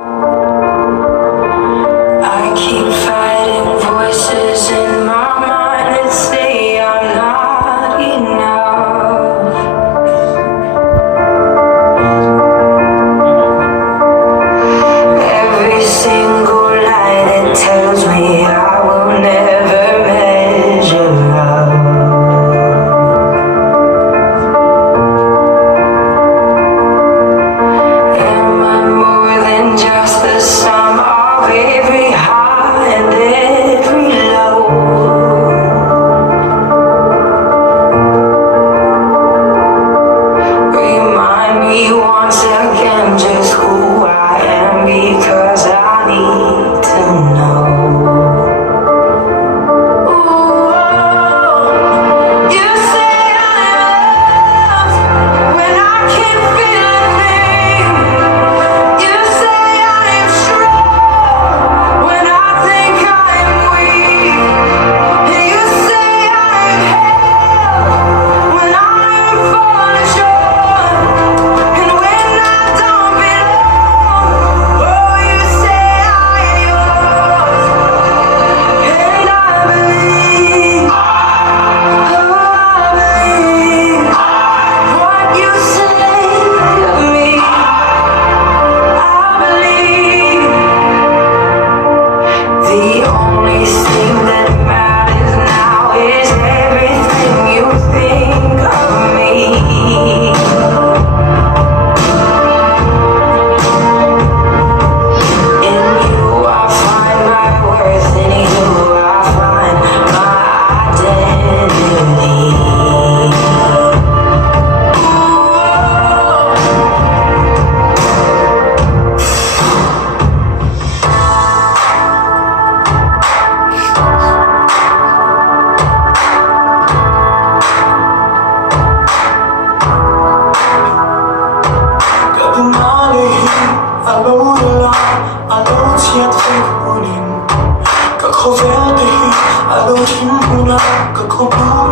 I keep fighting voices in my mind that say I'm not enough. Every single lie that tells me I will never measure up. Am I more than just the sum of every high and every low? Remind me once again just who I am, because I need to know. Ooh, you say I'm loved when I can't feel a thing. You say I am strong when I think I am weak. And you say I am held when I am falling short. And when I don't belong, oh, you say I am yours. And I believe, oh, I believe what you say of me. I believe the only thing that matters now is everything you think of me. In you I find my worth, in you I find my identity. Got the money, I know the lie, I know it's yet morning. ก็ขอแวะไปให้ I know ทิ้งหัวหน้าก็ขอพูด